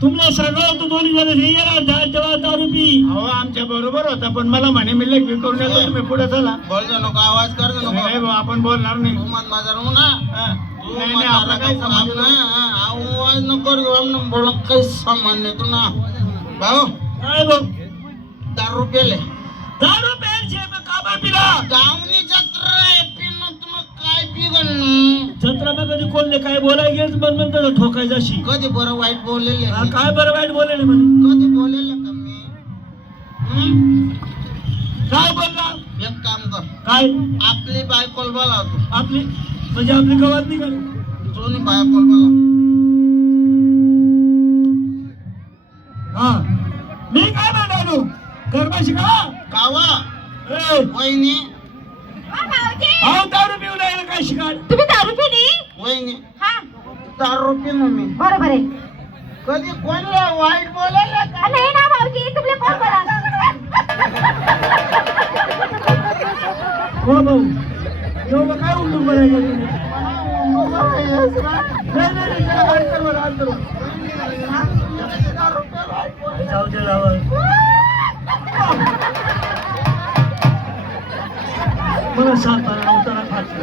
तुमला सगळं होतं दोन्ही जण तेव्हा दारू पी. अहो आमच्या बरोबर होता पण मला म्हणे मी लेख करून येतो तुम्ही पुढे चला. बोलतो नको आवाज करतो नको. नाही भाऊ आपण बोलणार नाही. तू मन माझा राहू ना. नाही नाही आपला काही संबंध नाही. आवाज नको करू आमनं बोला काही सामान्य तू ना भाऊ. काय भाऊ दारू पेले दारू प्यायचे काबा पिला गावनी जत्रा आहे पिणं तुला काय पिगन जत्रा कधी कोणले काय बोलाय गेलं पण म्हणतो ठोकायचं अशी कधी बरं वाईट बोललेले काय बरं वाईट बोलले म्हणे कधी बोललेले का मी काय बोलला एक काम कर काय आपली बायकोल बोला तू आपली म्हणजे आपली गावात नाही का दोन्ही बायकोल बोला. हा मी काय म्हणालो गरबाशी का कावा ए वहिनी अहो दारू पिऊ नाही काय शिकाय तुम्ही दारू पिली? वहिनी हा दारू पिणं मी बरोबर आहे. कधी कोणला वाईट बोलायला का नाही ना भाऊजी तुम्ही कोण बोला? हो भाऊ एवढं काय उलटून बोलायचं तुम्ही नाही नाही त्याला वाईट कर मला अंतर जाऊ दे जाऊ मला सातारा उतारा खायचं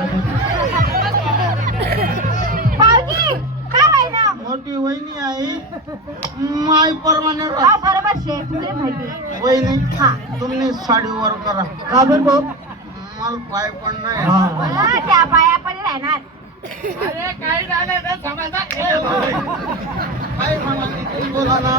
भाऊजी काय आहे ना? मोठी वहिनी आहे माय परमाने हा बरोबर शेठ तुला माहिती आहे. वहिनी हा तुम्ही साडीवर करा का बरं भाऊ मला पाय पण नाही हा मला त्या पाया पण राहणार. काय म्हणा किती बोला ना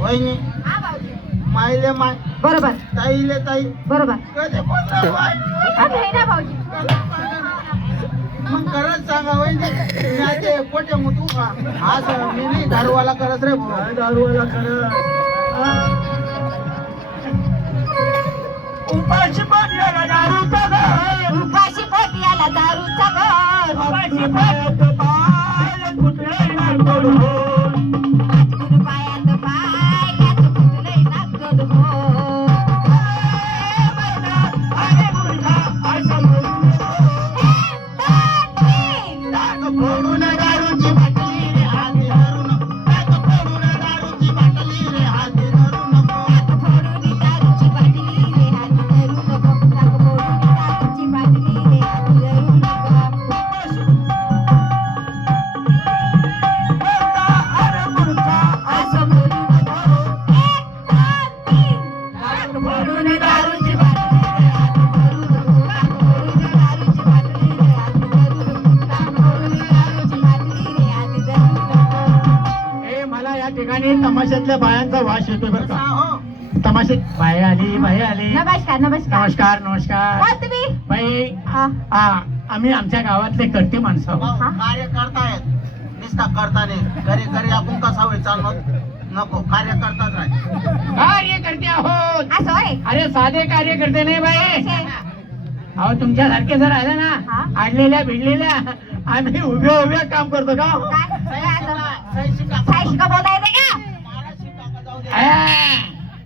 वहिनी हा भाऊजी मायले माय बरोबर ताईले ताई बरोबर. कधी बोलला वाईट नाही ना भाऊजी मग खरंच सांगा वहिनी मी आता कोठे मुतू का असं मी नाही दारूवाला करत रे भाऊ. काय दारूवाला खरं उपाशी पाण्याला दारूचा घर उपाशी पोटी आला दारूचा घर. उपाशी पायात पाय कुठे नागोड हो गुरु पायात पाय यात फुटलंय नागगड हो. अरे मुलगा असं म्हणून टाक फोडून दारूची बाटली रे हाती धरू नको टाक फोडून दारूची बाटली रे हाती धरू नको फोडून दारूची बाटली रे हात धरू नको. टाक फोडून दारूची बाटली रे हात धरू नको. अरे मुलगा असं म्हणू नको. 1 2 3 टाक फोडून दारूची बाटली रे हात धरू नको. टाक फोडून दारूची बाटली रे हात धरू नको. टाक फोडून दारूची बाटली रे हात धरू नको. ए मला या ठिकाणी तमाशातल्या बायांचा वास येतोय बरं का. हो तमाशात बाई आली नमस्कार नमस्कार. नमस्कार नमस्कार कोण तुम्ही? बाई हा आम्ही आमच्या गावातले करते माणसं आहोत. भाऊ, कार्य करतायत निस्ता करताने घरी घरी आपण कसा होईल चालणार नको कार्य करतात राह कार्यकर्ते आहोत. असं होय. अरे साधे कार्यकर्ते नाही बाई. असे. अहो तुमच्या सारखे जर आले ना हा? आडलेल्या भिडलेल्या आम्ही उभ्या उभ्या काम करतो का काय? काय असं? साई शिका बोलता येते का?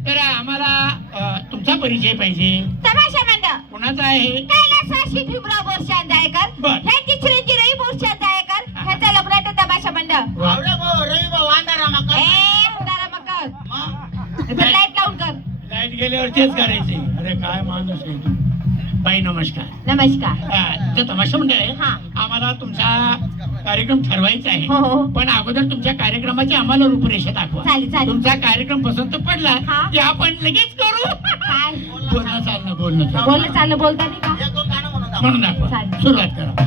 तर आम्हाला तुमचा परिचय पाहिजे. तमाशा मंडळ कोणाचा आहे? कैलासाशी भीमराव बोरशान जायकर बर. ह्यांची चिरंजीवी बोरशान जायकर ह्याचा लग्नाट तमाशा मंडळ. रवी भाऊ अंधारा मका ए अंधारा मकर लाईट लावून कर. लाईट गेल्यावर तेच करायचे. अरे काय माणूस आहे तू. बाई नमस्कार. नमस्कार. तुमचं तमाशा मंडळ आहे. हा. आम्हाला तुमचा कार्यक्रम ठरवायचा आहे. हो हो पण अगोदर तुमच्या कार्यक्रमाची आम्हाला रूपरेषा दाखवा. चालेल चालेल. तुमचा कार्यक्रम पसंत पडला हा. की आपण लगेच करू. काय बोलणं चालणं बोलणं चालणं बोलणं चाललं बोलता नाही का? एक दोन गाणं म्हणून दाखव. म्हणून दाखवा. चालेल. सुरुवात करा.